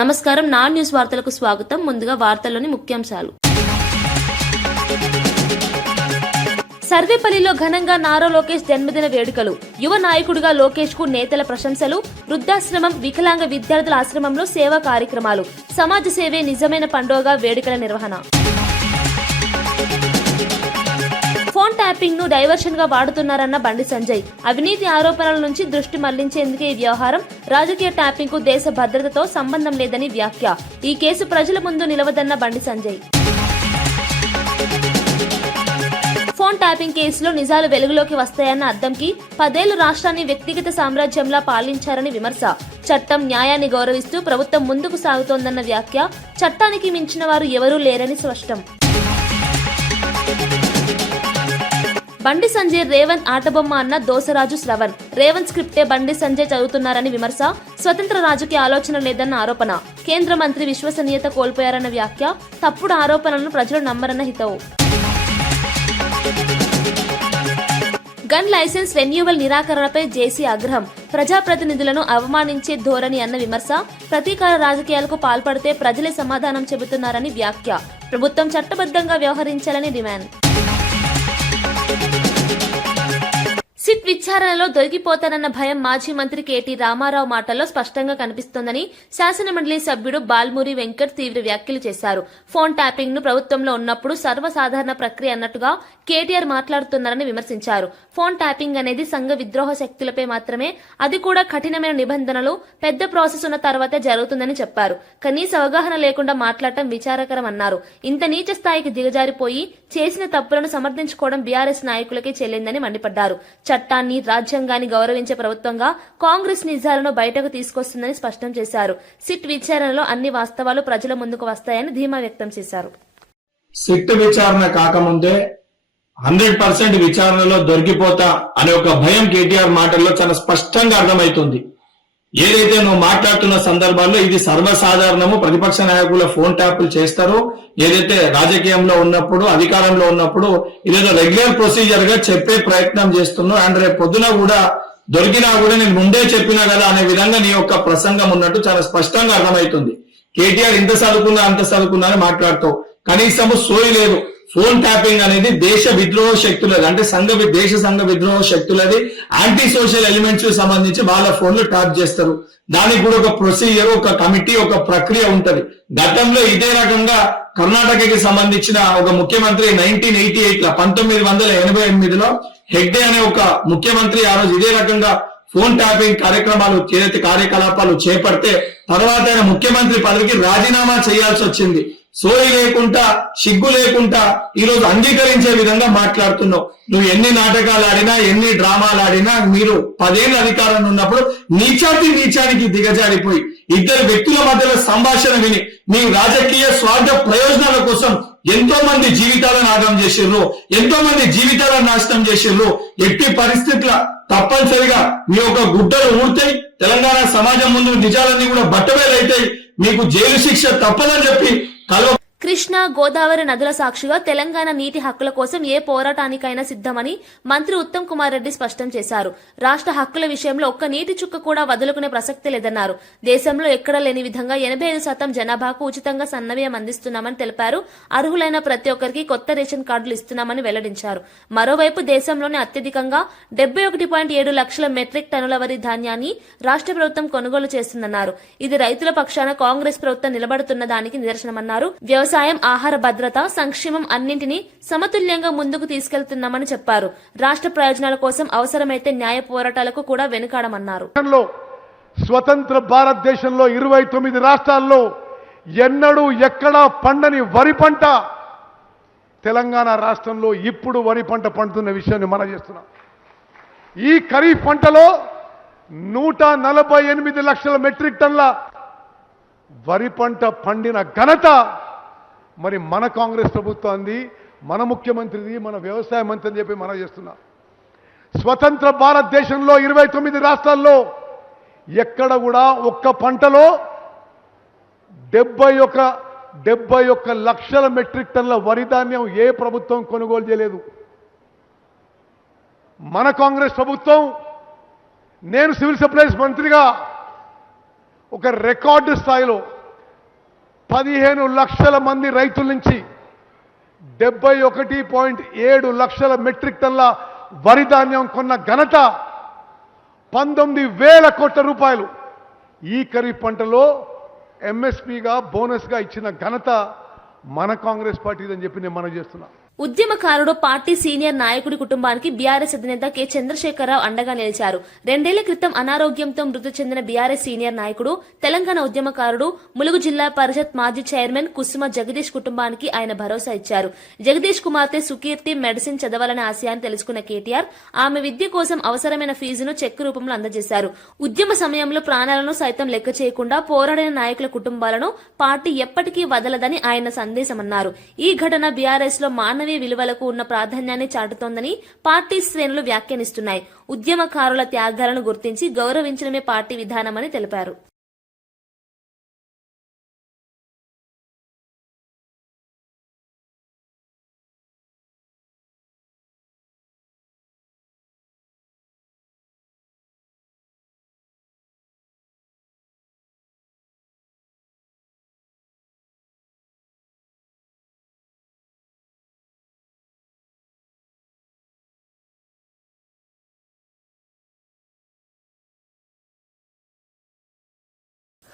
నమస్కారం. నా న్యూస్ వార్తలకు స్వాగతం. ముందుగా వార్తల్లోని ముఖ్యాంశాలు. సర్వేపల్లిలో ఘనంగా నారా లోకేష్ జన్మదిన వేడుకలు. యువ నాయకుడిగా లోకేష్ కు నేతల ప్రశంసలు. వృద్ధాశ్రమం, వికలాంగ విద్యార్థుల ఆశ్రమంలో సేవా కార్యక్రమాలు. సమాజ సేవే నిజమైన పండుగగా వేడుకల నిర్వహణ. ఫోన్ ట్యాపింగ్ ను డైవర్షన్ గా వాడుతున్నారన్న బండి సంజయ్. అవినీతి ఆరోపణల నుంచి దృష్టి మళ్లించేందుకే ఈ వ్యవహారం. రాజకీయ ట్యాపింగ్ కు దేశ భద్రతతో సంబంధం లేదని వ్యాఖ్య. ఈ కేసు ప్రజల ముందు నిలవదన్న బండి సంజయ్. ఫోన్ ట్యాపింగ్ కేసులో నిజాలు వెలుగులోకి వస్తాయన్న అద్దంకి. 10 ఏళ్లు రాష్ట్రాన్ని వ్యక్తిగత సామ్రాజ్యంలా పాలించారని విమర్శ. చట్టం, న్యాయాన్ని గౌరవిస్తూ ప్రభుత్వం ముందుకు సాగుతోందన్న వ్యాఖ్య. చట్టానికి మించిన వారు ఎవరూ లేరని స్పష్టం. బండి సంజయ్ రేవంత్ ఆటబొమ్మ అన్న దోసరాజు శ్రవణ్. రేవంత్ స్క్రిప్టే బండి సంజయ్ చదువుతున్నారని విమర్శ. స్వతంత్ర రాజకీయ ఆలోచన లేదన్న ఆరోపణ. కేంద్ర మంత్రి విశ్వసనీయత కోల్పోయారన్న వ్యాఖ్య. తప్పుడు ఆరోపణలను ప్రజలు నమ్మరన్న హితవు. గన్ లైసెన్స్ రెన్యూవల్ నిరాకరణపై జేసీ ఆగ్రహం. ప్రజాప్రతినిధులను అవమానించే ధోరణి అన్న విమర్శ. ప్రతీకార రాజకీయాలకు పాల్పడితే ప్రజలే సమాధానం చెబుతున్నారని వ్యాఖ్య. ప్రభుత్వం చట్టబద్ధంగా వ్యవహరించాలని డిమాండ్. సిట్ విచారణలో దొరికిపోతానన్న భయం మాజీ మంత్రి కేటీ రామారావు మాటల్లో స్పష్టంగా కనిపిస్తోందని శాసనమండలి సభ్యుడు బాల్మూరి వెంకట్ తీవ్ర వ్యాఖ్యలు చేశారు. ఫోన్ ట్యాపింగ్ ను ప్రభుత్వంలో ఉన్నప్పుడు సర్వసాధారణ ప్రక్రియ అన్నట్టుగా కేటీఆర్ మాట్లాడుతున్నారని విమర్శించారు. ఫోన్ ట్యాపింగ్ అనేది సంఘ విద్రోహ శక్తులపై మాత్రమే, అది కూడా కఠినమైన నిబంధనలు, పెద్ద ప్రాసెస్ ఉన్న తర్వాతే జరుగుతుందని చెప్పారు. కనీస అవగాహన లేకుండా మాట్లాడటం విచారకరం అన్నారు. ఇంత నీచ స్థాయికి దిగజారిపోయి చేసిన తప్పులను సమర్థించుకోవడం బీఆర్ఎస్ నాయకులకే చెల్లిందని మండిపడ్డారు. చట్టాన్ని, రాజ్యాంగాన్ని గౌరవించే ప్రభుత్వంగా కాంగ్రెస్ నిజాలను బయటకు తీసుకొస్తుందని స్పష్టం చేశారు. సిట్ విచారణలో అన్ని వాస్తవాలు ప్రజల ముందుకు వస్తాయని ధీమా వ్యక్తం చేశారు. సిట్ విచారణ కాకముందే 100% విచారణలో దొరికిపోతా అనే ఒక భయం కేటీఆర్ మాటల్లో చాలా స్పష్టంగా అర్థమవుతుంది. ఏదైతే నువ్వు మాట్లాడుతున్న సందర్భాల్లో ఇది సర్వసాధారణము. ప్రతిపక్ష నాయకుల ఫోన్ ట్యాపులు చేస్తారు. ఏదైతే రాజకీయంలో ఉన్నప్పుడు, అధికారంలో ఉన్నప్పుడు ఇదేదో రెగ్యులర్ ప్రొసీజర్ గా చెప్పే ప్రయత్నం చేస్తున్నావు. అండ్ రేపు పొద్దున కూడా దొరికినా కూడా నేను ముందే చెప్పినా కదా అనే విధంగా నీ యొక్క ప్రసంగం ఉన్నట్టు చాలా స్పష్టంగా అర్థమవుతుంది. కేటీఆర్ ఇంత చదువుకున్నా అంత చదువుకున్నా అని మాట్లాడతావు. కనీసము సోయి లేదు. ఫోన్ ట్యాపింగ్ అనేది దేశ విద్రోహ శక్తులది, అంటే దేశ సంఘ విద్రోహ శక్తులది. యాంటీ సోషల్ ఎలిమెంట్స్ సంబంధించి వాళ్ళ ఫోన్లు ట్యాప్ చేస్తారు. దానికి కూడా ఒక ప్రొసీజర్, ఒక కమిటీ, ఒక ప్రక్రియ ఉంటది. గతంలో ఇదే రకంగా కర్ణాటకకి సంబంధించిన ఒక ముఖ్యమంత్రి 1988లో హెగ్డే అనే ఒక ముఖ్యమంత్రి ఆ రోజు ఇదే రకంగా ఫోన్ ట్యాపింగ్ కార్యకలాపాలు చేపడితే తర్వాత ఆయన ముఖ్యమంత్రి పదవికి రాజీనామా చేయాల్సి వచ్చింది. సోయి లేకుండా, సిగ్గు లేకుండా ఈరోజు అంగీకరించే విధంగా మాట్లాడుతున్నావు. నువ్వు ఎన్ని నాటకాలు ఆడినా, ఎన్ని డ్రామాలు ఆడినా, మీరు 10 ఏళ్ళ అధికారంలో ఉన్నప్పుడు నీచానికి దిగజారిపోయి ఇద్దరు వ్యక్తుల మధ్యలో సంభాషణ విని మీ రాజకీయ స్వార్థ ప్రయోజనాల కోసం ఎంతో మంది జీవితాలను నాశనం చేసిర్రు, ఎంతో మంది జీవితాలను నాశనం చేసిర్రు. ఎట్టి పరిస్థితుల తప్పనిసరిగా మీ యొక్క గుడ్డలు ఊడతాయి. తెలంగాణ సమాజం ముందు నిజాలన్నీ కూడా బట్టబయలైతాయి. మీకు జైలు శిక్ష తప్పదని చెప్పి కృష్ణా, గోదావరి నదుల సాక్షిగా తెలంగాణ నీటి హక్కుల కోసం ఏ పోరాటానికైనా సిద్దమని మంత్రి ఉత్తమ్ కుమార్ రెడ్డి స్పష్టం చేశారు. రాష్ట్ర హక్కుల విషయంలో ఒక్క నీటి చుక్క కూడా వదులుకునే ప్రసక్తి లేదన్నారు. దేశంలో ఎక్కడా లేని విధంగా 85% జనాభాకు ఉచితంగా సన్నబియ్యం అందిస్తున్నామని తెలిపారు. అర్హులైన ప్రతి ఒక్కరికి కొత్త రేషన్ కార్డులు ఇస్తున్నామని వెల్లడించారు. మరోవైపు దేశంలోనే అత్యధికంగా 71.7 లక్షల మెట్రిక్ టన్నుల వరి ధాన్యాన్ని రాష్ట్ర ప్రభుత్వం కొనుగోలు చేస్తుందన్నారు. ఇది రైతుల పక్షాన కాంగ్రెస్ ప్రభుత్వం నిలబడుతున్న దానికి నిదర్శనమన్నారు. వ్యవసాయం, ఆహార భద్రత, సంక్షేమం అన్నింటినీ సమతుల్యంగా ముందుకు తీసుకెళ్తున్నామని చెప్పారు. రాష్ట్ర ప్రయోజనాల కోసం అవసరమైతే న్యాయ పోరాటాలకు కూడా వెనుకాడమన్నారు. స్వతంత్ర భారతదేశంలో 29 రాష్ట్రాల్లో ఎన్నడూ ఎక్కడా పండని వరి పంట తెలంగాణ రాష్ట్రంలో ఇప్పుడు వరి పంట పండుతున్న విషయాన్ని మనం చేస్తున్నాం. ఈ ఖరీఫ్ పంటలో 148 లక్షల మెట్రిక్ టన్నుల వరి పంట పండిన ఘనత మరి మన కాంగ్రెస్ ప్రభుత్వాన్ని, మన ముఖ్యమంత్రిది, మన వ్యవసాయ మంత్రి అని చెప్పి మనం చేస్తున్నాం. స్వతంత్ర భారతదేశంలో 29 రాష్ట్రాల్లో ఎక్కడ కూడా ఒక్క పంటలో 71 లక్షల మెట్రిక్ టన్నుల వరి ధాన్యం ఏ ప్రభుత్వం కొనుగోలు చేయలేదు. మన కాంగ్రెస్ ప్రభుత్వం, నేను సివిల్ సప్లైస్ మంత్రిగా ఒక రికార్డు స్థాయిలో 15 లక్షల మంది రైతుల నుంచి 71.7 లక్షల మెట్రిక్ టన్ల వరి ధాన్యం కొన్న ఘనత 19,000 కోట్ల రూపాయలు ఈ ఖరీఫ్ పంటలో ఎంఎస్పీగా బోనస్గా ఇచ్చిన ఘనత మన కాంగ్రెస్ పార్టీదని చెప్పి నేను మనవి చేస్తున్నా. ఉద్యమకారుడు పార్టీ సీనియర్ నాయకుడి కుటుంబానికి బీఆర్ఎస్ అధినేత కె చంద్రశేఖరరావు అండగా నిలిచారు. 2 ఏళ్ల క్రితం అనారోగ్యంతో మృతి చెందిన బీఆర్ఎస్ సీనియర్ నాయకుడు, తెలంగాణ ఉద్యమకారుడు, ములుగు జిల్లా పరిషత్ మాజీ చైర్మన్ కుసుమ జగదీష్ కుటుంబానికి ఆయన భరోసా ఇచ్చారు. జగదీష్ కుమార్తె సుకీర్తి మెడిసిన్ చదవాలనే ఆశయాన్ని తెలుసుకున్న కేటీఆర్ ఆమె విద్య కోసం అవసరమైన ఫీజును చెక్ రూపంలో అందజేశారు. ఉద్యమ సమయంలో ప్రాణాలను సైతం లెక్క చేయకుండా పోరాడిన నాయకుల కుటుంబాలను పార్టీ ఎప్పటికీ వదలదని ఆయన సందేశమన్నారు. ఈ ఘటన బీఆర్ఎస్ లో మానవీయ విలువలకు ఉన్న ప్రాధాన్యాన్ని చాటుతోందని పార్టీ శ్రేణులు వ్యాఖ్యానిస్తున్నాయి. ఉద్యమకారుల త్యాగాలను గుర్తించి గౌరవించడమే పార్టీ విధానమని తెలిపారు.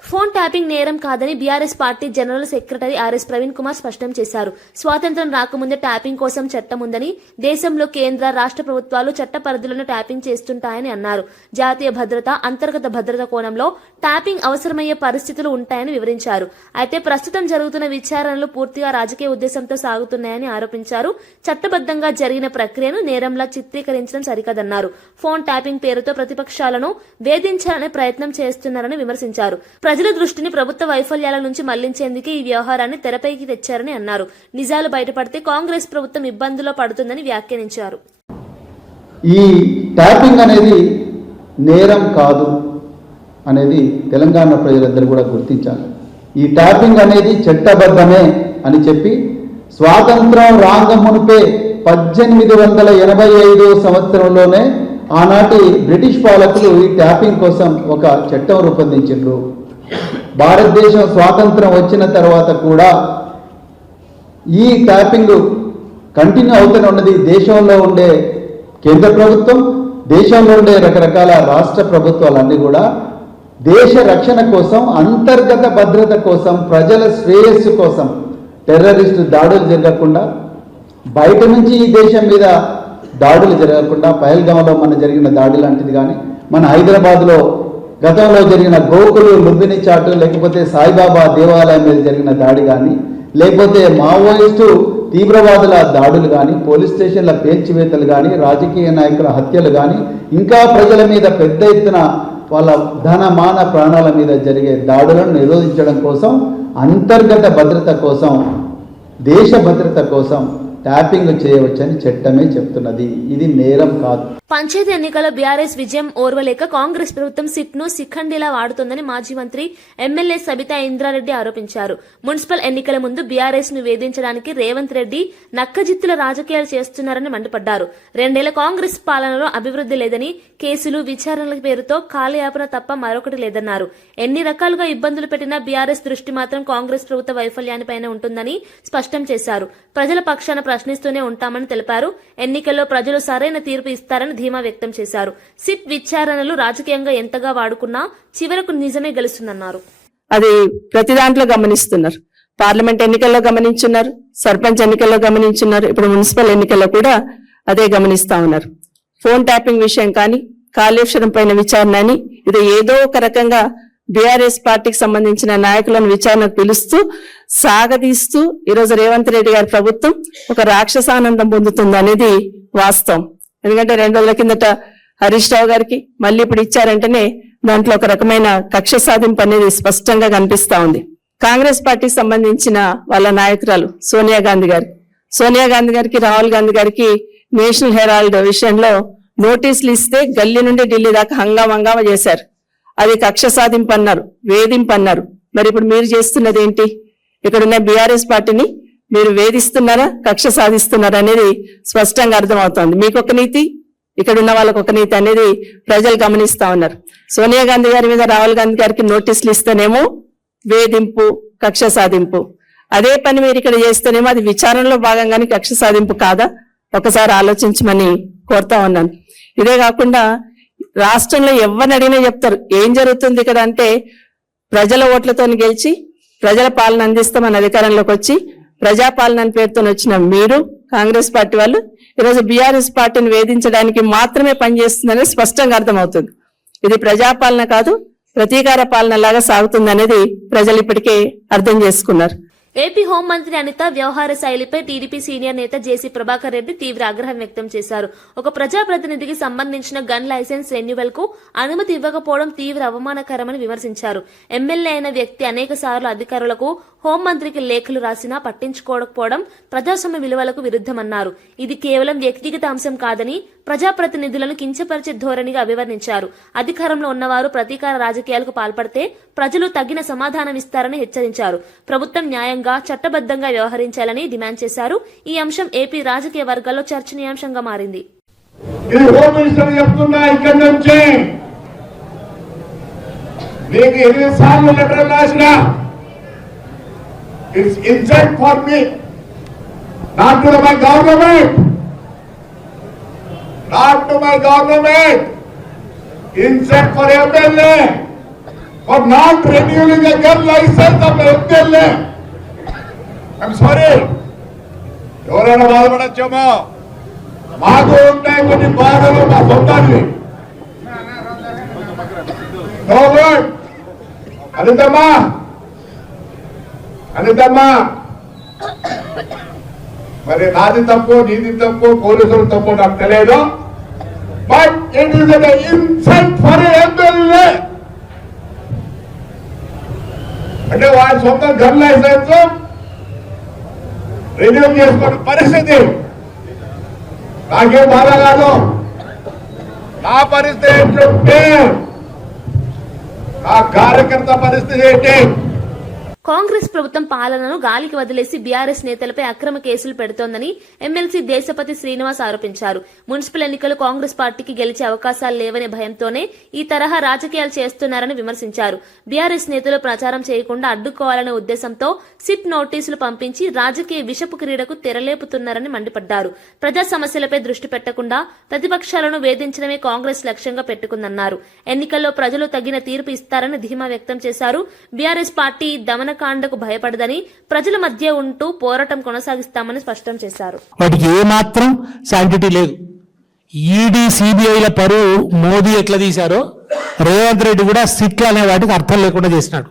ఫోన్ ట్యాపింగ్ నేరం కాదని BRS party general secretary RS Praveen Kumar స్పష్టం చేశారు. స్వాతంత్ర్యం రాకముందే ట్యాపింగ్ కోసం చట్టం ఉందని, దేశంలో కేంద్ర రాష్ట్ర ప్రభుత్వాలు చట్ట పరిధులను ట్యాపింగ్ చేస్తుంటాయని అన్నారు. జాతీయ భద్రత, అంతర్గత భద్రత కోణంలో ట్యాపింగ్ అవసరమయ్యే పరిస్థితులు ఉంటాయని వివరించారు. అయితే ప్రస్తుతం జరుగుతున్న విచారణలు పూర్తిగా రాజకీయ ఉద్దేశంతో సాగుతున్నాయని ఆరోపించారు. చట్టబద్దంగా జరిగిన ప్రక్రియను నేరంలా చిత్రీకరించడం సరికాదన్నారు. ఫోన్ ట్యాపింగ్ పేరుతో ప్రతిపక్షాలను వేధించాలనే ప్రయత్నం చేస్తున్నారని విమర్శించారు. ప్రజల దృష్టిని ప్రభుత్వ వైఫల్యాల నుంచి మళ్లించేందుకే ఈ వ్యవహారాన్ని తెరపైకి తెచ్చారని అన్నారు. నిజాలు బయటపడితే కాంగ్రెస్ ప్రభుత్వం ఇబ్బందుల్లో పడుతుందని వ్యాఖ్యానించారు. ఈ ట్యాపింగ్ అనేది నేరం కాదు అనేది తెలంగాణ ప్రజలందరూ కూడా గుర్తించాలి. ఈ ట్యాపింగ్ అనేది చట్టబద్ధమే అని చెప్పి స్వాతంత్రం రాంగమునిపే 1885 సంవత్సరంలోనే ఆనాటి బ్రిటిష్ పాలకులు ఈ ట్యాపింగ్ కోసం ఒక చట్టం రూపొందించారు. భారతదేశం స్వాతంత్రం వచ్చిన తర్వాత కూడా ఈ ట్యాపింగ్ కంటిన్యూ అవుతూనే ఉన్నది. దేశంలో ఉండే కేంద్ర ప్రభుత్వం, దేశంలో ఉండే రకరకాల రాష్ట్ర ప్రభుత్వాలన్నీ కూడా దేశ రక్షణ కోసం, అంతర్గత భద్రత కోసం, ప్రజల శ్రేయస్సు కోసం టెర్రరిస్టు దాడులు జరగకుండా, బయట నుంచి ఈ దేశం మీద దాడులు జరగకుండా, పహల్గాంలో మన జరిగిన దాడి లాంటిది కానీ, మన హైదరాబాద్లో గతంలో జరిగిన గోకులు లుంబిని చాటు, లేకపోతే సాయిబాబా దేవాలయం మీద జరిగిన దాడి కానీ, లేకపోతే మావోయిస్టు తీవ్రవాదుల దాడులు కానీ, పోలీస్ స్టేషన్ల పేల్చివేతలు కానీ, రాజకీయ నాయకుల హత్యలు కానీ, ఇంకా ప్రజల మీద పెద్ద ఎత్తున వాళ్ళ ధన మాన ప్రాణాల మీద జరిగే దాడులను నిరోధించడం కోసం, అంతర్గత భద్రత కోసం, దేశ భద్రత కోసం ట్యాపింగ్ చేయవచ్చని చట్టమే చెప్తున్నది. ఇది నేరం కాదు. పంచాయతీ ఎన్నికల్లో బీఆర్ఎస్ విజయం ఓర్వలేక కాంగ్రెస్ ప్రభుత్వం సిట్ ను శిఖండిలా వాడుతోందని మాజీ మంత్రి ఎమ్మెల్యే సబితా ఇంద్రారెడ్డి ఆరోపించారు. మున్సిపల్ ఎన్నికల ముందు బీఆర్ఎస్ ను వేధించడానికి రేవంత్ రెడ్డి నక్కజిత్తుల రాజకీయాలు చేస్తున్నారని మండిపడ్డారు. 2 ఏళ్ల కాంగ్రెస్ పాలనలో అభివృద్ధి లేదని, కేసులు, విచారణల పేరుతో కాలయాపన తప్ప మరొకటి లేదన్నారు. ఎన్ని రకాలుగా ఇబ్బందులు పెట్టినా బీఆర్ఎస్ దృష్టి మాత్రం కాంగ్రెస్ ప్రభుత్వ వైఫల్యానిపైనే ఉంటుందని స్పష్టం చేశారు. ప్రజల పక్షాన ప్రశ్నిస్తూనే ఉంటామని తెలిపారు. ఎన్నికల్లో ప్రజలు సరైన తీర్పు ఇస్తారని ధీమా వ్యక్తం చేశారు. సిట్ విచారణలు రాజకీయంగా ఎంతగా వాడుకున్నా చివరకు నిజమే గెలుస్తుందన్నారు. అది ప్రతి దాంట్లో గమనిస్తున్నారు. పార్లమెంట్ ఎన్నికల్లో గమనించున్నారు, సర్పంచ్ ఎన్నికల్లో గమనించున్నారు, ఇప్పుడు మున్సిపల్ ఎన్నికల్లో కూడా అదే గమనిస్తా ఉన్నారు. ఫోన్ ట్యాపింగ్ విషయం కానీ, కాళేశ్వరం పైన విచారణ అని, ఇది ఏదో ఒక రకంగా బీఆర్ఎస్ పార్టీకి సంబంధించిన నాయకులను విచారణకు పిలుస్తూ సాగదీస్తూ ఈరోజు రేవంత్ రెడ్డి గారి ప్రభుత్వం ఒక రాక్షసానందం పొందుతుంది అనేది వాస్తవం. ఎందుకంటే 2 రోజుల కిందట హరీష్ రావు గారికి మళ్ళీ ఇప్పుడు ఇచ్చారంటేనే దాంట్లో ఒక రకమైన కక్ష సాధింపు అనేది స్పష్టంగా కనిపిస్తా ఉంది. కాంగ్రెస్ పార్టీకి సంబంధించిన వాళ్ళ నాయకురాలు సోనియా గాంధీ గారికి రాహుల్ గాంధీ గారికి నేషనల్ హెరాల్డ్ విషయంలో నోటీసులు ఇస్తే గల్లీ నుండి ఢిల్లీ దాకా హంగామా చేశారు. అది కక్ష సాధింపు అన్నారు, వేధింపు అన్నారు. మరి ఇప్పుడు మీరు చేస్తున్నది ఏంటి? ఇక్కడున్న బీఆర్ఎస్ పార్టీని మీరు వేధిస్తున్నారా, కక్ష సాధిస్తున్నారా అనేది స్పష్టంగా అర్థమవుతోంది. మీకు ఒక నీతి, ఇక్కడ ఉన్న వాళ్ళకు ఒక నీతి అనేది ప్రజలు గమనిస్తా ఉన్నారు. సోనియా గాంధీ గారి మీద రాహుల్ గాంధీ గారికి నోటీసులు ఇస్తేనేమో వేధింపు, కక్ష సాధింపు. అదే పని మీరు ఇక్కడ చేస్తేనేమో అది విచారణలో భాగంగానే కక్ష సాధింపు కాదా? ఒకసారి ఆలోచించమని కోరుతా ఉన్నాను. ఇదే కాకుండా రాష్ట్రంలో ఎవరిని అడిగినా చెప్తారు ఏం జరుగుతుంది ఇక్కడ అంటే, ప్రజల ఓట్లతో గెలిచి ప్రజల పాలన అందిస్తామని అధికారంలోకి వచ్చి ప్రజాపాలన అని పేరుతో వచ్చిన మీరు కాంగ్రెస్ పార్టీ వాళ్ళు ఈరోజు బీఆర్ఎస్ పార్టీని వేధించడానికి మాత్రమే పనిచేస్తుందని స్పష్టంగా అర్థమవుతుంది. ఇది ప్రజాపాలన కాదు, ప్రతీకార పాలన లాగా సాగుతుంది అనేది ప్రజలు ఇప్పటికే అర్థం చేసుకున్నారు. ఏపీ హోంమంత్రి అనిత వ్యవహార శైలిపై టీడీపీ సీనియర్ నేత జేసీ ప్రభాకర్ రెడ్డి తీవ్ర ఆగ్రహం వ్యక్తం చేశారు. ఒక ప్రజాప్రతినిధికి సంబంధించిన గన్ లైసెన్స్ రెన్యువల్ కు అనుమతి ఇవ్వకపోవడం తీవ్ర అవమానకరమని విమర్శించారు. ఎమ్మెల్యే అయిన వ్యక్తి అనేక సార్లు అధికారులకు, హోంమంత్రికి లేఖలు రాసినా పట్టించుకోకపోవడం ప్రజాస్వామ్య విలువలకు విరుద్దమన్నారు. ఇది కేవలం వ్యక్తిగత అంశం కాదని ప్రజాప్రతినిధులను కించపరిచే ధోరణిగా అభివర్ణించారు. అధికారంలో ఉన్నవారు ప్రతీకార రాజకీయాలకు పాల్పడితే ప్రజలు తగిన సమాధానం ఇస్తారని హెచ్చరించారు. ప్రభుత్వం న్యాయంగా, చట్టబద్దంగా వ్యవహరించాలని డిమాండ్ చేశారు. ఈ అంశం ఏపీ రాజకీయ వర్గాల్లో చర్చనీయాంశంగా మారింది. ఇది హోమ్ మినిస్టర్ చెప్తున్నా, ఇక్కడి నుంచి మీకు 8 సార్లు లెటర్ రాసిన, it's insult for me, not to my government, not to my government, insult for MLA for not renewing a gun license of MLA. I'm sorry, ఎవరైనా బాధపడచ్చేమో, మాకు ఉంటాయి కొన్ని బాధలు, మా సొంతాన్ని. అనితమ్మా, అనితమ్మా, మరి నాది తప్పు, నీది తప్పు, పోలీసులు తప్పు నాకు తెలియదు. But it is an insult for MLA. అంటే వారి సొంత గన్ లైసెన్స్ రెన్యూ చేసుకునే పరిస్థితి నాకేం బాధ కాదు. నా పరిస్థితి ఏంటంటే, నా కార్యకర్త పరిస్థితి ఏంటి? కాంగ్రెస్ ప్రభుత్వం పాలనను గాలికి వదిలేసి బీఆర్ఎస్ నేతలపై అక్రమ కేసులు పెడుతోందని ఎమ్మెల్సీ దేశపతి శ్రీనివాస్ ఆరోపించారు. మున్సిపల్ ఎన్నికలు కాంగ్రెస్ పార్టీకి గెలిచే అవకాశాలు లేవనే భయంతోనే ఈ తరహా రాజకీయాలు చేస్తున్నారని విమర్శించారు. బీఆర్ఎస్ నేతలు ప్రచారం చేయకుండా అడ్డుకోవాలనే ఉద్దేశంతో సిట్ నోటీసులు పంపించి రాజకీయ విషపు క్రీడకు తెరలేపుతున్నారని మండిపడ్డారు. ప్రజా సమస్యలపై దృష్టి పెట్టకుండా ప్రతిపక్షాలను వేధించడమే కాంగ్రెస్ లక్ష్యంగా పెట్టుకుందన్నారు. ఎన్నికల్లో ప్రజలు తగిన తీర్పు ఇస్తారని ధీమా వ్యక్తం చేశారు. బీఆర్ఎస్ పార్టీ దమనకాండకు భయపడదని, ప్రజల మధ్య ఉంటూ పోరాటం కొనసాగిస్తామని స్పష్టం చేశారు. వాటికి ఏమాత్రం శాంటిటీ లేదు. ఈడీ, సిబిఐల పరువు మోదీ ఎట్లా తీశారో రేవంత్ రెడ్డి కూడా సిట్లు అనే వాటికి అర్థం లేకుండా చేసినాడు.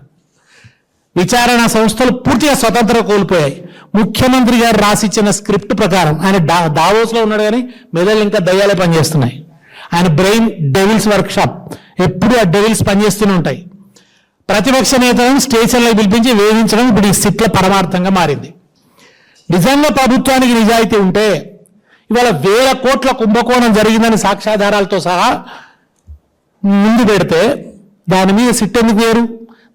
విచారణ సంస్థలు పూర్తిగా స్వతంత్రం కోల్పోయాయి. ముఖ్యమంత్రి గారు రాసిచ్చిన స్క్రిప్ట్ ప్రకారం ఆయన దావోస్ లో ఉన్నాడు, కానీ మెదళ్ళు ఇంకా దయ్యాలే పనిచేస్తున్నాయి. ఆయన బ్రెయిన్ డెవిల్స్ వర్క్ షాప్, ఎప్పుడు ఆ డెవిల్స్ పనిచేస్తూనే ఉంటాయి. ప్రతిపక్ష నేతలను స్టేషన్లో పిలిపించి వేధించడం ఇప్పుడు ఈ సిట్ల పరమార్థంగా మారింది. నిజంగా ప్రభుత్వానికి నిజాయితీ ఉంటే ఇవాళ 1000 కోట్ల కుంభకోణం జరిగిందని సాక్ష్యాధారాలతో సహా ముందు పెడితే దాని మీద సిట్ ఎందుకు వేరు,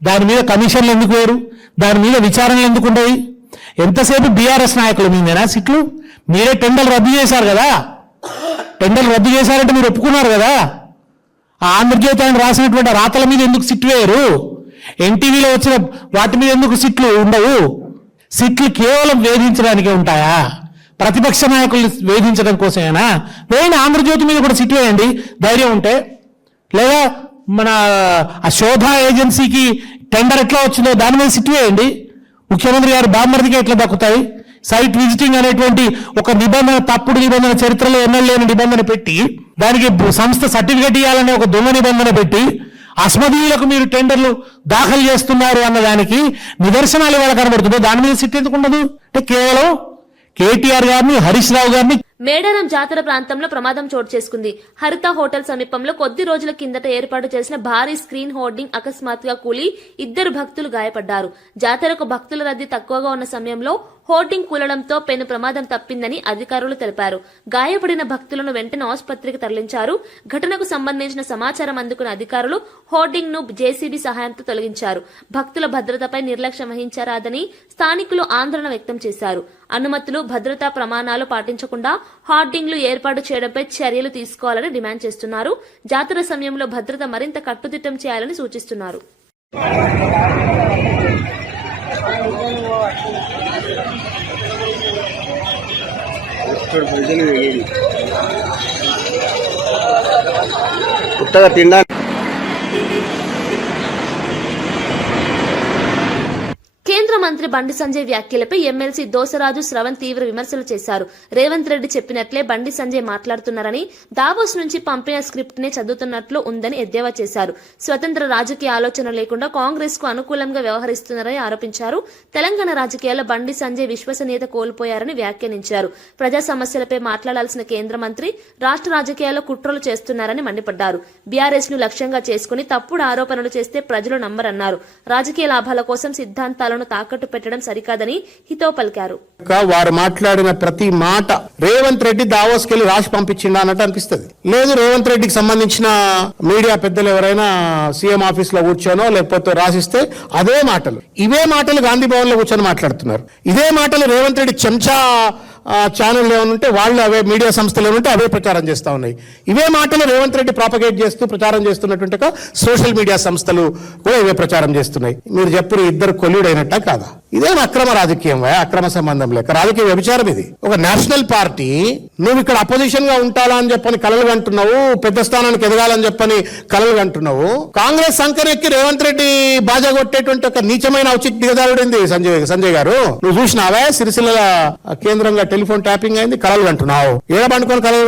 దాని మీద కమిషన్లు ఎందుకు వేరు, దాని మీద విచారణలు ఎందుకు ఉండేవి? ఎంతసేపు బీఆర్ఎస్ నాయకుల మీదేనా సిట్లు? మీరే టెండర్లు రద్దు చేశారు కదా, టెండర్లు రద్దు చేశారంటే మీరు ఒప్పుకున్నారు కదా. ఆ ఆంధ్రజ్యోతి ఆయన రాసినటువంటి రాతల మీద ఎందుకు సిట్ వేయరు? ఎన్టీవీలో వచ్చిన వాటి మీద ఎందుకు సిట్లు ఉండవు? సిట్లు కేవలం వేధించడానికే ఉంటాయా? ప్రతిపక్ష నాయకులు వేధించడం కోసమేనా? వేయండి, ఆంధ్రజ్యోతి మీద కూడా సిట్ వేయండి ధైర్యం ఉంటే. లేదా మన ఆ శోధ ఏజెన్సీకి టెండర్ ఎట్లా వచ్చిందో దాని మీద సిట్ వేయండి. ముఖ్యమంత్రి గారు బామ్మర్దికి ఎట్లా దక్కుతాయి? సైట్ విజిటింగ్ అనేటువంటి ఒక నిబంధన, తప్పుడు నిబంధన, చరిత్రలో ఎన్నెల్లేని నిబంధన పెట్టి దానికి సంస్థ సర్టిఫికెట్ ఇవ్వాలనే ఒక దొంగ నిబంధన పెట్టి అస్మదీయులకు మీరు టెండర్లు దాఖలు చేస్తున్నారు అన్నదానికి నిదర్శనాలు ఇవాళ కనబడుతుంది. దాని మీద సిట్ ఎందుకు ఉండదు? అంటే కేవలం కేటీఆర్ గారిని, హరీష్ రావు గారిని. మేడారం జాతర ప్రాంతంలో ప్రమాదం చోటు చేసుకుంది. హరిత హోటల్ సమీపంలో కొద్ది రోజుల కిందట ఏర్పాటు చేసిన భారీ స్క్రీన్ హోర్డింగ్ అకస్మాత్తుగా కూలి 2 భక్తులు గాయపడ్డారు. జాతరకు భక్తుల రద్దీ తక్కువగా ఉన్న సమయంలో హోర్డింగ్ కూలడంతో పెను ప్రమాదం తప్పిందని అధికారులు తెలిపారు. గాయపడిన భక్తులను వెంటనే ఆసుపత్రికి తరలించారు. ఘటనకు సంబంధించిన సమాచారం అందుకున్న అధికారులు హోర్డింగ్ ను జేసీబీ సహాయంతో తొలగించారు. భక్తుల భద్రతపై నిర్లక్ష్యం వహించరాదని స్థానికులు ఆందోళన వ్యక్తం చేశారు. అనుమతులు, భద్రతా ప్రమాణాలు పాటించకుండా హోర్డింగ్లు ఏర్పాటు చేయడంపై చర్యలు తీసుకోవాలని డిమాండ్ చేస్తున్నారు. జాతర సమయంలో భద్రత మరింత కట్టుదిట్టం చేయాలని సూచిస్తున్నారు. కొత్తగా తినడానికి కేంద్ర మంత్రి బండి సంజయ్ వ్యాఖ్యలపై ఎమ్మెల్సీ దోసరాజు శ్రవణ్ తీవ్ర విమర్శలు చేశారు. రేవంత్ రెడ్డి చెప్పినట్లే బండి సంజయ్ మాట్లాడుతున్నారని, దావోస్ నుంచి పంపిన స్క్రిప్ట్ నే చదువుతున్నట్లు ఉందని ఎద్దేవా చేశారు. స్వతంత్ర రాజకీయ ఆలోచన లేకుండా కాంగ్రెస్ కు అనుకూలంగా వ్యవహరిస్తున్నారని ఆరోపించారు. తెలంగాణ రాజకీయాల్లో బండి సంజయ్ విశ్వసనీయత కోల్పోయారని వ్యాఖ్యానించారు. ప్రజా సమస్యలపై మాట్లాడాల్సిన కేంద్ర మంత్రి రాష్ట్ర రాజకీయాల్లో కుట్రలు చేస్తున్నారని మండిపడ్డారు. బీఆర్ఎస్ ను లక్ష్యంగా చేసుకుని తప్పుడు ఆరోపణలు చేస్తే ప్రజలు నమ్మరన్నారు. రాజకీయ లాభాల కోసం సిద్ధాంతాలను తాకట్టు పెట్టడం సరికాదని హితవు పలికారు. వారు మాట్లాడిన ప్రతి మాట రేవంత్ రెడ్డి దావోస్ కెళ్ళి రాసి పంపించిండా అన్నట్టు అనిపిస్తుంది. లేదు, రేవంత్ రెడ్డికి సంబంధించిన మీడియా పెద్దలు ఎవరైనా సీఎం ఆఫీస్ లో కూర్చోనో లేకపోతే రాసిస్తే అదే మాటలు, ఇవే మాటలు గాంధీ భవన్ లో కూర్చొని మాట్లాడుతున్నారు. ఇదే మాటలు రేవంత్ రెడ్డి చెంచా ఛానల్ ఏమనుంటే వాళ్ళు అవే, మీడియా సంస్థలు ఏమంటే అవే ప్రచారం చేస్తూ ఉన్నాయి. ఇవే మాటలు రేవంత్ రెడ్డి ప్రాపగేట్ చేస్తూ ప్రచారం చేస్తున్నటువంటి సోషల్ మీడియా సంస్థలు కూడా ఇవే ప్రచారం చేస్తున్నాయి. మీరు చెప్పు ఇద్దరు కొల్లుడైనట్ట కాదా? ఇదేం అక్రమ రాజకీయం, అక్రమ సంబంధం లేక రాజకీయ వ్యభిచారం ఇది. ఒక నేషనల్ పార్టీ నువ్వు ఇక్కడ అపోజిషన్ గా ఉంటాలా అని చెప్పని కలలు కంటున్నావు, పెద్ద స్థానానికి ఎదగాలని చెప్పని కలలు కంటున్నావు. కాంగ్రెస్ సంకరెక్కి రేవంత్ రెడ్డి బాజా కొట్టేటువంటి ఒక నీచమైన ఔచిత్య దిగజారుడింది సంజయ్ గారు. నువ్వు చూసినావే, సిరిసిల్ల కేంద్రంగా టెలిఫోన్ ట్యాపింగ్ అయింది, కలలు కంటున్నావు. ఏడబండుకొని కలలు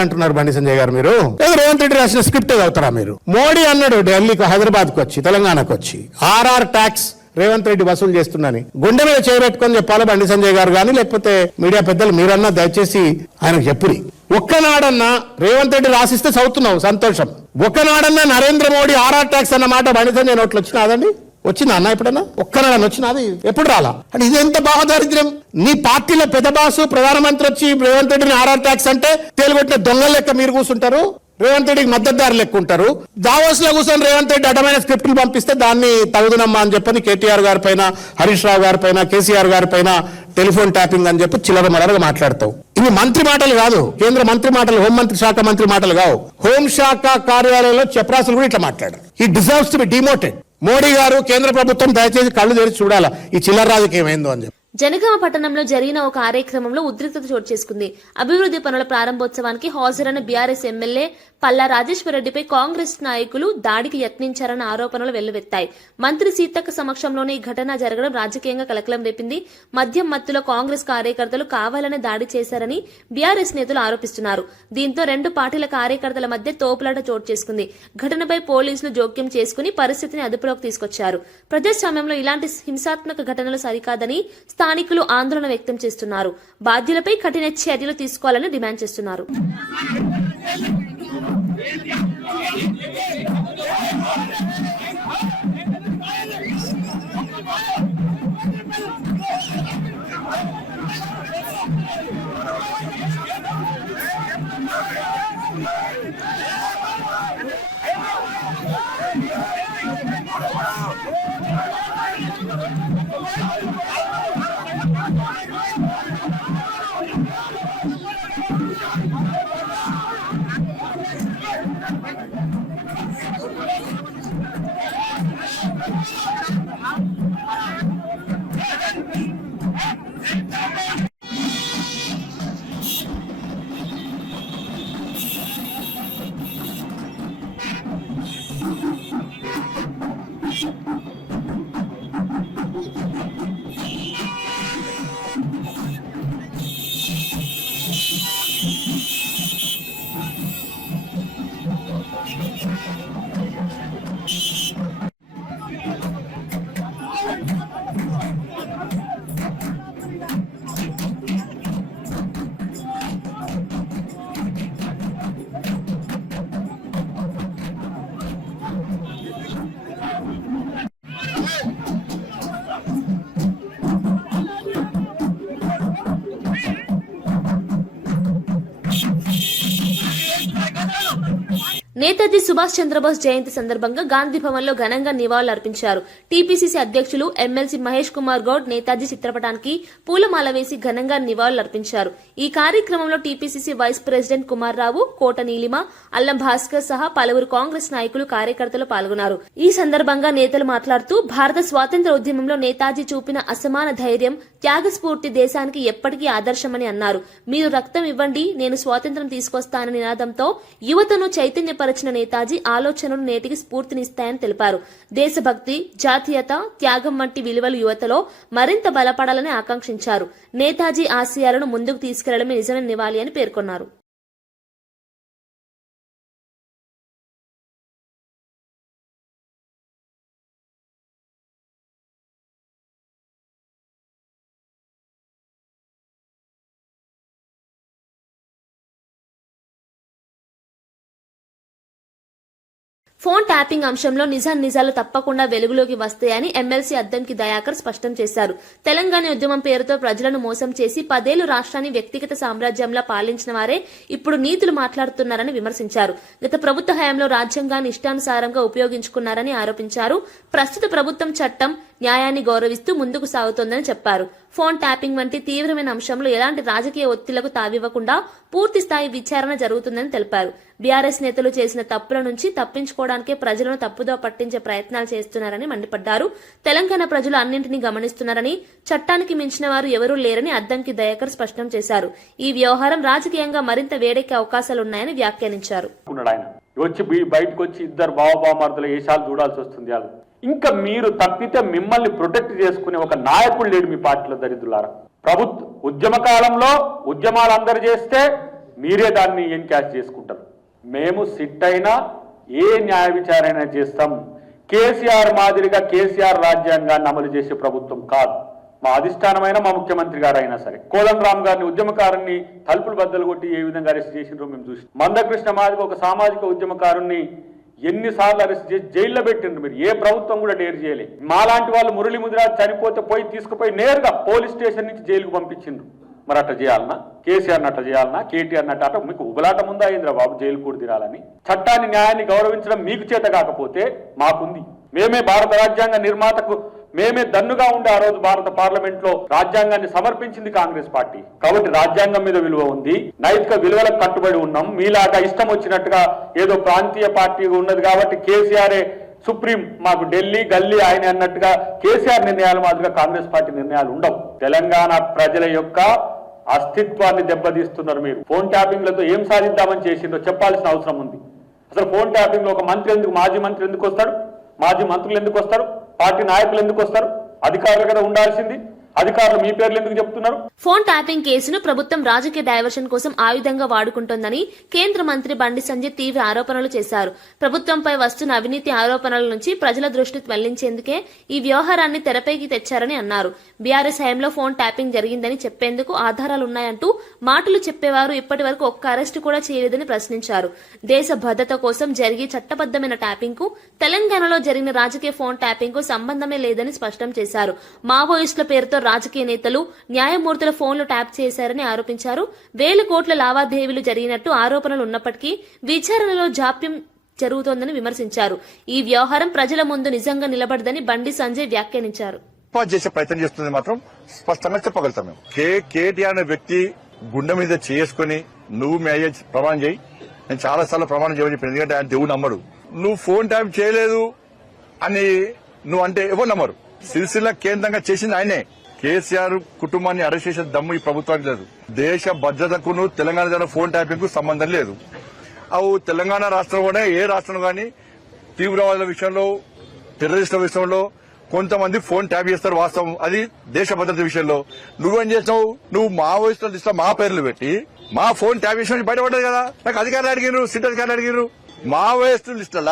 కంటున్నారు బండి సంజయ్ గారు. మీరు రేవంత్ రెడ్డి రాసిన స్క్రిప్ట్ చదువుతారా మీరు? మోడీ అన్నాడు ఢిల్లీకి, హైదరాబాద్ కు వచ్చి, తెలంగాణకు వచ్చి ఆర్ఆర్ ట్యాక్స్ రేవంత్ రెడ్డి వసూలు చేస్తున్నాని గుండె మీద చేయబెట్టుకొని చెప్పాలి బండి సంజయ్ గారు కానీ, లేకపోతే మీడియా పెద్దలు మీరన్నా దయచేసి ఆయనకు చెప్పురి. ఒక్కనాడన్నా రేవంత్ రెడ్డి రాసిస్తే చదువుతున్నావు, సంతోషం. ఒక్కనాడన్నా నరేంద్ర మోడీ ఆర్ఆర్ ట్యాక్స్ అన్న మాట బండి సంజయ్ నోట్లు వచ్చినాదండి? వచ్చిందా అన్న ఎప్పుడన్నా? ఒక్కనాడని వచ్చినది? ఎప్పుడు రాలా? అంటే ఇదెంత బాహదారిద్ర్యం. నీ పార్టీలో పెద్ద బాసు ప్రధానమంత్రి వచ్చి రేవంత్ రెడ్డిని ఆర్ఆర్ ట్యాక్స్ అంటే తేలిగొట్టిన దొంగల లెక్క మీరు కూర్చుంటారు, రేవంత్ రెడ్డికి మద్దతుదారు లెక్క ఉంటారు. దావోస్ లో కూర్చొని రేవంత్ రెడ్డి అడ్డమైన స్క్రిప్టులు పంపిస్తే దాన్ని తగుదునమ్మా అని చెప్పని కేటీఆర్ గారి పైన, హరీష్ రావు గారి పైన, కేసీఆర్ గారి పైన టెలిఫోన్ ట్యాపింగ్ అని చెప్పి చిల్లర మలరగా మాట్లాడతావు. ఇవి మంత్రి మాటలు కాదు, కేంద్ర మంత్రి మాటలు, హోంమంత్రి శాఖ మంత్రి మాటలు కావు. హోంశాఖ కార్యాలయంలో చెప్రాసులు కూడా ఇట్లా మాట్లాడారు. ఈ deserves to be demoted. Modi గారు, కేంద్ర ప్రభుత్వం దయచేసి కళ్ళు తెరిచి చూడాలా ఈ చిల్లర రాజకీయం ఏందో అని చెప్పి. జనగామ పట్టణంలో జరిగిన ఒక కార్యక్రమంలో ఉద్రిక్తత చోటు చేసుకుంది. అభివృద్ధి పనుల ప్రారంభోత్సవానికి హాజరైన బీఆర్ఎస్ ఎమ్మెల్యే పల్లా రాజేశ్వరరెడ్డిపై కాంగ్రెస్ నాయకులు దాడికి యత్నించారన్న ఆరోపణలు వెల్లువెత్తాయి. మంత్రి సీతక్క సమక్షంలోనే ఈ ఘటన జరగడం రాజకీయంగా కలకలం రేపింది. మద్యం మత్తులో కాంగ్రెస్ కార్యకర్తలు కావాలనే దాడి చేశారని బీఆర్ఎస్ నేతలు ఆరోపిస్తున్నారు. దీంతో రెండు పార్టీల కార్యకర్తల మధ్య తోపులాట చోటు చేసుకుంది. ఘటనపై పోలీసులు జోక్యం చేసుకుని పరిస్థితిని అదుపులోకి తీసుకొచ్చారు. ప్రజాస్వామ్యంలో ఇలాంటి హింసాత్మక ఘటనలు సరికాదని స్థానికులు ఆందోళన వ్యక్తం చేస్తున్నారు. బాధ్యులపై కఠిన చర్యలు తీసుకోవాలని డిమాండ్ చేస్తున్నారు. నేతాజీ సుభాష్ చంద్రబోస్ జయంతి సందర్భంగా గాంధీ భవన్ లో ఘనంగా నివాళులర్పించారు. టీపీసీసీ అధ్యక్షులు ఎమ్మెల్సీ మహేష్ కుమార్ గౌడ్ నేతాజీ చిత్రపటానికి పూలమాల వేసి ఘనంగా నివాళులర్పించారు. ఈ కార్యక్రమంలో టీపీసీసీ వైస్ ప్రెసిడెంట్ కుమార్ రావు, కోట నీలిమ, అల్లం భాస్కర్ సహా పలువురు కాంగ్రెస్ నాయకులు, కార్యకర్తలు పాల్గొన్నారు. ఈ సందర్భంగా నేతలు మాట్లాడుతూ భారత స్వాతంత్ర్య ఉద్యమంలో నేతాజీ చూపిన అసమాన ధైర్యం, త్యాగస్ఫూర్తి దేశానికి ఎప్పటికీ ఆదర్శమని అన్నారు. మీరు రక్తం ఇవ్వండి, నేను స్వాతంత్ర్యం తీసుకొస్తానని నినాదంతో యువతను చైతన్యపరిచిన నేతాజీ ఆలోచనలు నేటికి స్ఫూర్తినిస్తాయని తెలిపారు. దేశభక్తి, జాతీయత, త్యాగం వంటి విలువలు యువతలో మరింత బలపడాలని ఆకాంక్షించారు. నేతాజీ ఆశయాలను ముందుకు తీసుకెళ్లడమే నిజమైన నివాళి అని పేర్కొన్నారు. ఫోన్ ట్యాపింగ్ అంశంలో నిజాలు తప్పకుండా వెలుగులోకి వస్తాయని ఎమ్మెల్సీ అద్దంకి దయాకర్ స్పష్టం చేశారు. తెలంగాణ ఉద్యమం పేరుతో ప్రజలను మోసం చేసి 10 ఏళ్లు రాష్ట్రాన్ని వ్యక్తిగత సామ్రాజ్యంలా పాలించిన వారే ఇప్పుడు నీతులు మాట్లాడుతున్నారని విమర్శించారు. గత ప్రభుత్వ హయాంలో రాజ్యాంగాన్ని ఇష్టానుసారంగా ఉపయోగించుకున్నారని ఆరోపించారు. ప్రస్తుత ప్రభుత్వం చట్టం, న్యాయాన్ని గౌరవిస్తూ ముందుకు సాగుతోందని చెప్పారు. ఫోన్ ట్యాపింగ్ వంటి తీవ్రమైన అంశంలో ఎలాంటి రాజకీయ ఒత్తిళ్లకు తావివ్వకుండా పూర్తి స్థాయి విచారణ జరుగుతుందని తెలిపారు. బీఆర్ఎస్ నేతలు చేసిన తప్పుల నుంచి తప్పించుకోవడానికే ప్రజలను తప్పుదో పట్టించే ప్రయత్నాలు చేస్తున్నారని మండిపడ్డారు. తెలంగాణ ప్రజలు అన్నింటినీ గమనిస్తున్నారని, చట్టానికి మించిన వారు ఎవరూ లేరని అద్దంకి దయాకర్ స్పష్టం చేశారు. ఈ వ్యవహారం రాజకీయంగా మరింత వేడెక్కే అవకాశాలున్నాయని వ్యాఖ్యానించారు. బయటకు వచ్చి ఇద్దరు బావబామార్దుల ఏషాలు చూడాల్సి వస్తుంది. ఇంకా మీరు తప్పితే మిమ్మల్ని ప్రొటెక్ట్ చేసుకునే ఒక నాయకుడు లేడు మీ పార్టీలో. దరిద్రులారా, ప్రభుత్వ ఉద్యమ కాలంలో ఉద్యమాలు అందరు చేస్తే మీరే దాన్ని ఎన్కాష్ చేసుకుంటారు. మేము సిట్ అయినా ఏ న్యాయ విచారణ చేస్తాం. కేసీఆర్ మాదిరిగా కేసీఆర్ రాజ్యాంగాన్ని అమలు చేసే ప్రభుత్వం కాదు మా అధిష్టానమైన మా ముఖ్యమంత్రి గారు అయినా సరే. కోదండరామ్ గారిని, ఉద్యమకారుణ్ణి తలుపులు బద్దలు కొట్టి ఏ విధంగా అరెస్ట్ చేసినారో మేము చూసి, మందకృష్ణ మాదిరిగా ఒక సామాజిక ఉద్యమకారుణ్ణి ఎన్నిసార్లు అరెస్ట్ చేసి జైల్లో పెట్టిండ్రు. మీరు ఏ ప్రభుత్వం కూడా డేర్ చేయలే. మాలాంటి వాళ్ళు మురళీ ముదిరాజ్ చనిపోతే తీసుకుపోయి నేరుగా పోలీస్ స్టేషన్ నుంచి జైలుకు పంపించిండ్రు. మరి అట్లా చేయాలన్నా? కేసీఆర్ని అట్లా చేయాలన్నా? కేటీఆర్ని అట్లా? మీకు ఉబలాట ముందా అయిందిరా బాబు జైలు కూడా తినాలని? చట్టాన్ని, న్యాయాన్ని గౌరవించడం మీకు చేత కాకపోతే మాకుంది. మేమే భారత రాజ్యాంగ నిర్మాతకు మేమే దన్నుగా ఉండే ఆ రోజు భారత పార్లమెంట్ లో రాజ్యాంగాన్ని సమర్పించింది కాంగ్రెస్ పార్టీ. కాబట్టి రాజ్యాంగం మీద విలువ ఉంది, నైతిక విలువలకు కట్టుబడి ఉన్నాం. మీలాగా ఇష్టం వచ్చినట్టుగా ఏదో ప్రాంతీయ పార్టీ ఉన్నది కాబట్టి కేసీఆరే సుప్రీం, మాకు ఢిల్లీ గల్లీ ఆయన అన్నట్టుగా కేసీఆర్ నిర్ణయాలు మాదిరిగా కాంగ్రెస్ పార్టీ నిర్ణయాలు ఉండవు. తెలంగాణ ప్రజల యొక్క అస్తిత్వాన్ని దెబ్బతీస్తున్నారు మీరు. ఫోన్ ట్యాపింగ్లతో ఏం సాధిద్దామని చేసిందో చెప్పాల్సిన అవసరం ఉంది. అసలు ఫోన్ ట్యాపింగ్ లో ఒక మంత్రి ఎందుకు, మాజీ మంత్రి ఎందుకు వస్తాడు? మాజీ మంత్రులు ఎందుకు వస్తారు? పార్టీ నాయకులు ఎందుకు వస్తారు? అధికారులు కదా ఉండాల్సింది. అధికారులు మీ పేర్లు ఎందుకు చెప్తున్నారు? ఫోన్ ట్యాపింగ్ కేసును ప్రభుత్వం రాజకీయ డైవర్షన్ కోసం ఆయుధంగా వాడుకుంటోందని కేంద్ర మంత్రి బండి సంజయ్ తీవ్ర ఆరోపణలు చేశారు. ప్రభుత్వంపై వస్తున్న అవినీతి ఆరోపణల నుంచి ప్రజల దృష్టి మళ్లించేందుకే ఈ వ్యవహారాన్ని తెరపైకి తెచ్చారని అన్నారు. బీఆర్ఎస్ హయాంలో ఫోన్ ట్యాపింగ్ జరిగిందని చెప్పేందుకు ఆధారాలున్నాయంటూ మాటలు చెప్పేవారు ఇప్పటి వరకు ఒక్క అరెస్టు కూడా చేయలేదని ప్రశ్నించారు. దేశ భద్రత కోసం జరిగే చట్టబద్దమైన ట్యాపింగ్ కు తెలంగాణలో జరిగిన రాజకీయ ఫోన్ ట్యాపింగ్ కు సంబంధమే లేదని స్పష్టం చేశారు. మావోయిస్టుల పేరుతో రాజకీయ నేతలు, న్యాయమూర్తుల ఫోన్లు ట్యాప్ చేశారని ఆరోపించారు. వేల కోట్ల లావాదేవీలు జరిగినట్టు ఆరోపణలు ఉన్నప్పటికీ విచారణలో జాప్యం జరుగుతోందని విమర్శించారు. ఈ వ్యవహారం ప్రజల ముందు నిజంగా నిలబడదని బండి సంజయ్ వ్యాఖ్యానించారు. చేసే ప్రయత్నం చేస్తుంది మాత్రం స్పష్టంగా చెప్పగలుగుతాం. మేము కేటీఆర్ అనే వ్యక్తి గుండె మీద చేసుకుని నువ్వు మీ అయ్యే ప్రమాణం చేయి, నేను చాలా సార్లు ప్రమాణం చేయమని చెప్పాను. ఎందుకంటే ఆయన దేవుడు నమ్మడు. నువ్వు ఫోన్ ట్యాప్ చేయలేదు అని నువ్వు అంటే ఎవరు నమ్మరు. సిరిసిల్ల కేంద్రంగా చేసింది ఆయనే. కేసీఆర్ కుటుంబాన్ని అరెస్ట్ చేసే దమ్ము ఈ ప్రభుత్వానికి లేదు. దేశ భద్రతకును తెలంగాణ ఫోన్ ట్యాపింగ్ కు సంబంధం లేదు. అవు తెలంగాణ రాష్ట్రంలోనే ఏ రాష్ట్రంలో కానీ తీవ్రవాదుల విషయంలో, టెర్రరిస్టుల విషయంలో కొంతమంది ఫోన్ ట్యాప్ చేస్తారు, వాస్తవం. అది దేశ భద్రత విషయంలో. నువ్వేం చేసినావు? నువ్వు మావోయిస్టుల లిస్టులో మా పేర్లు పెట్టి మా ఫోన్ ట్యాప్ చేసిన బయటపడ్డది కదా. నాకు అధికారులు అడిగారు, సిట్ అధికారులు అడిగారు. మావోయిస్టు లిస్టుల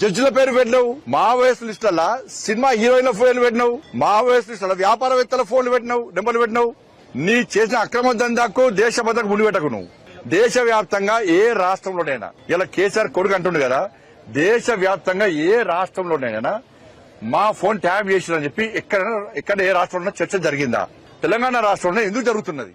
జడ్జిల పేరు పెట్టినావు, మావోయిస్టు లిస్టుల సినిమా హీరోయిన్ల ఫోన్లు పెట్టినావు, మావోయిస్టు లిస్టుల వ్యాపారవేత్తల ఫోన్లు పెట్టినావు, నెంబర్లు పెట్టినావు. నీ చేసిన అక్రమ దందాకు దేశ భద్రతకు ముడి పెట్టకు. నువ్వు దేశవ్యాప్తంగా ఏ రాష్ట్రంలోనైనా, ఇలా కేసీఆర్ కొడుకు అంటుండు కదా, దేశవ్యాప్తంగా ఏ రాష్ట్రంలోనైనా మా ఫోన్ ట్యాప్ చేసిందని చెప్పి ఎక్కడ ఏ రాష్ట్రంలో చర్చ జరిగిందా? తెలంగాణ రాష్ట్రంలో ఎందుకు జరుగుతున్నది?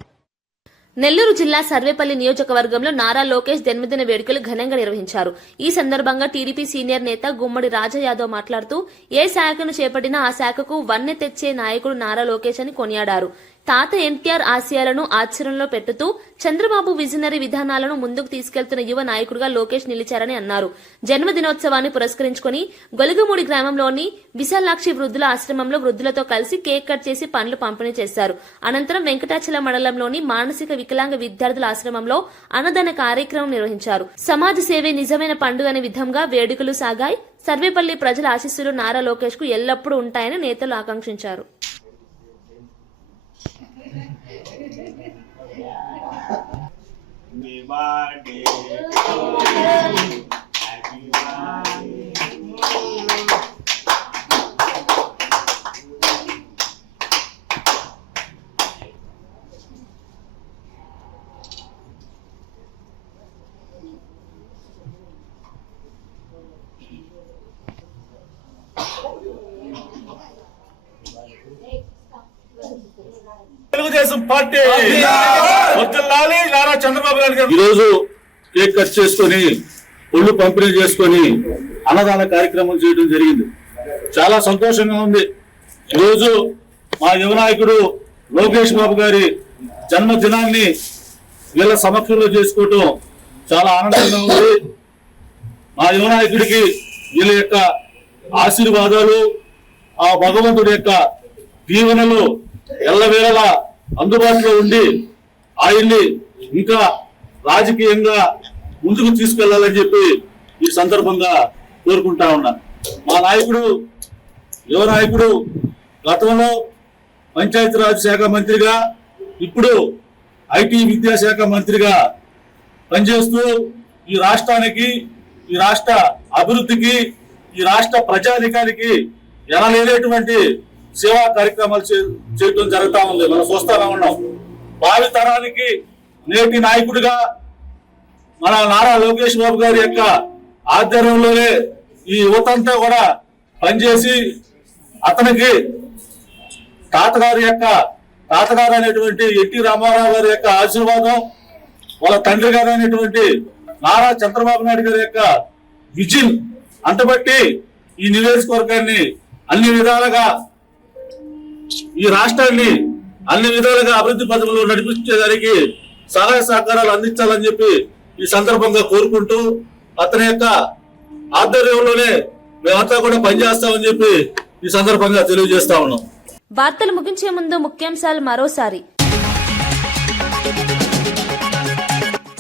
నెల్లూరు జిల్లా సర్వేపల్లి నియోజకవర్గంలో నారా లోకేష్ జన్మదిన వేడుకలు ఘనంగా నిర్వహించారు. ఈ సందర్భంగా టీడీపీ సీనియర్ నేత గుమ్మడి రాజా యాదవ్ మాట్లాడుతూ ఏ శాఖను చేపట్టినా ఆ శాఖకు వన్నె తెచ్చే నాయకుడు నారా లోకేష్ అని కొనియాడారు. తాత ఎన్టీఆర్ ఆశయాలను ఆచరణలో పెట్టుతూ చంద్రబాబు విజనరీ విధానాలను ముందుకు తీసుకెళ్తున్న యువ నాయకుడిగా లోకేష్ నిలిచారని అన్నారు. జన్మదినోత్సవాన్ని పురస్కరించుకుని గొలుగుమూడి గ్రామంలోని విశాలాక్షి వృద్ధుల ఆశ్రమంలో వృద్ధులతో కలిసి కేక్ కట్ చేసి పండ్లు పంపిణీ చేశారు. అనంతరం వెంకటాచలం మండలంలోని మానసిక వికలాంగ విద్యార్థుల ఆశ్రమంలో అన్నదాన కార్యక్రమం నిర్వహించారు. సమాజ సేవే నిజమైన పండుగ అనే విధంగా వేడుకలు సాగాయి. సర్వేపల్లి ప్రజల ఆశీస్సులు నారా లోకేష్ కు ఎల్లప్పుడూ ఉంటాయని నేతలు ఆకాంక్షించారు. తెలుగుదేశం పార్టీ వర్ధిల్లాలి, నారా చంద్రబాబు నాయుడు గారు. ఈరోజు కేక్ కట్ చేసుకొని ఒళ్ళు పంపిణీ చేసుకొని అన్నదాన కార్యక్రమం చేయడం జరిగింది. చాలా సంతోషంగా ఉంది. ఈరోజు మా యువ నాయకుడు లోకేష్ బాబు గారి జన్మదినాన్ని వీళ్ళ సమక్షంలో చేసుకోవటం చాలా ఆనందంగా ఉంది. మా యువ నాయకుడికి వీళ్ళ యొక్క ఆశీర్వాదాలు, ఆ భగవంతుడి యొక్క దీవెనలు ఎల్లవేళలా అందుబాటులో ఉండి ఆయన్ని ఇంకా రాజకీయంగా ముందుకు తీసుకెళ్లాలని చెప్పి ఈ సందర్భంగా కోరుకుంటా ఉన్నా. మా నాయకుడు యువ నాయకుడు గతంలో పంచాయతీరాజ్ శాఖ మంత్రిగా, ఇప్పుడు ఐటీ విద్యాశాఖ మంత్రిగా పనిచేస్తూ ఈ రాష్ట్రానికి, ఈ రాష్ట్ర అభివృద్ధికి, ఈ రాష్ట్ర ప్రజానికానికి ఎనలేనటువంటి సేవా కార్యక్రమాలు చేయడం జరుగుతూ ఉంది. మనం చూస్తూనే ఉన్నాం. భావి తరానికి నేటి నాయకుడిగా మన నారా లోకేష్ బాబు గారి యొక్క ఆధ్వర్యంలోనే ఈ యువతంతా కూడా పనిచేసి అతనికి తాతగారు అనేటువంటి ఎన్టీ రామారావు గారి యొక్క ఆశీర్వాదం, వాళ్ళ తండ్రి గారు అనేటువంటి నారా చంద్రబాబు నాయుడు గారి యొక్క విజన్ అంటబట్టి ఈ నియోజకవర్గాన్ని అన్ని విధాలుగా, ఈ రాష్ట్రాన్ని అన్ని విధాలుగా అభివృద్ధి పథకంలో నడిపించేదానికి సహాయ సహకారాలు అందించాలని చెప్పి ఈ సందర్భంగా కోరుకుంటూ అతని యొక్క ఆధ్వర్యంలోనే మేమంతా కూడా పనిచేస్తామని చెప్పి ఈ సందర్భంగా తెలియజేస్తా ఉన్నాం. వార్తలు ముగించే ముందు ముఖ్యాంశాలు మరోసారి.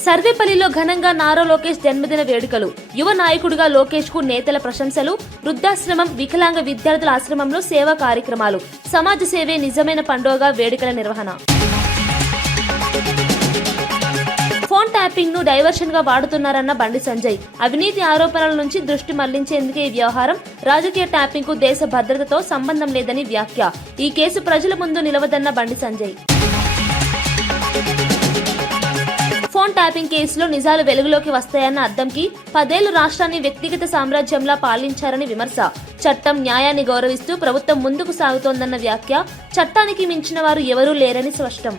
సర్వేపల్లిలో ఘనంగా నారా లోకేష్ జన్మదిన వేడుకలు. యువ నాయకుడిగా లోకేష్ కు నేతల ప్రశంసలు. వృద్ధాశ్రమం, వికలాంగ విద్యార్థుల ఆశ్రమంలో సేవా కార్యక్రమాలు. సమాజ సేవే నిజమైన పండుగగా వేడుకల నిర్వహణ. ఫోన్ ట్యాపింగ్ ను డైవర్షన్ గా వాడుతున్నారన్న బండి సంజయ్. అవినీతి ఆరోపణల నుంచి దృష్టి మళ్లించేందుకే ఈ వ్యవహారం. రాజకీయ ట్యాపింగ్ కు దేశ భద్రతతో సంబంధం లేదని వ్యాఖ్య. ఈ కేసు ప్రజల ముందు నిలవదన్న బండి సంజయ్. ఫోన్ ట్యాపింగ్ కేసులో నిజాలు వెలుగులోకి వస్తాయన్న అద్దంకి 10 ఏళ్లు రాష్ట్రాన్ని వ్యక్తిగత సామ్రాజ్యంలా పాలించారని విమర్శ. చట్టం, న్యాయాన్ని గౌరవిస్తూ ప్రభుత్వం ముందుకు సాగుతోందన్న వ్యాఖ్య. చట్టానికి మించిన వారు ఎవరూ లేరని స్పష్టం.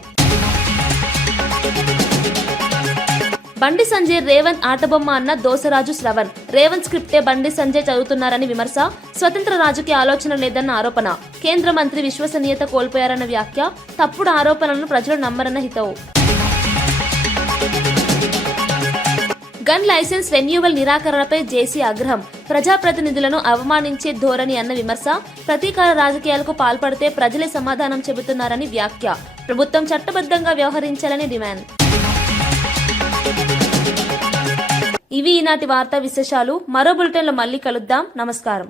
బండి సంజయ్ రేవంత్ ఆటబొమ్మ అన్న దోసరాజు శ్రవణ్. రేవంత్ స్క్రిప్టే బండి సంజయ్ చదువుతున్నారని విమర్శ. స్వతంత్ర రాజకీయ ఆలోచన లేదన్న ఆరోపణ. కేంద్ర మంత్రి విశ్వసనీయత కోల్పోయారన్న వ్యాఖ్య. తప్పుడు ఆరోపణలను ప్రజలు నమ్మరన్న హితవు. గన్ లైసెన్స్ రెన్యూవల్ నిరాకరణపై జేసీ ఆగ్రహం. ప్రజాప్రతినిధులను అవమానించే ధోరణి అన్న విమర్శ. ప్రతీకార రాజకీయాలకు పాల్పడితే ప్రజలే సమాధానం చెబుతున్నారని వ్యాఖ్య. ప్రభుత్వం చట్టబద్ధంగా వ్యవహరించాలని డిమాండ్. ఇవి ఈనాటి వార్తా విశేషాలు. మరో బులెటిన్లో మళ్ళీ కలుద్దాం. నమస్కారం.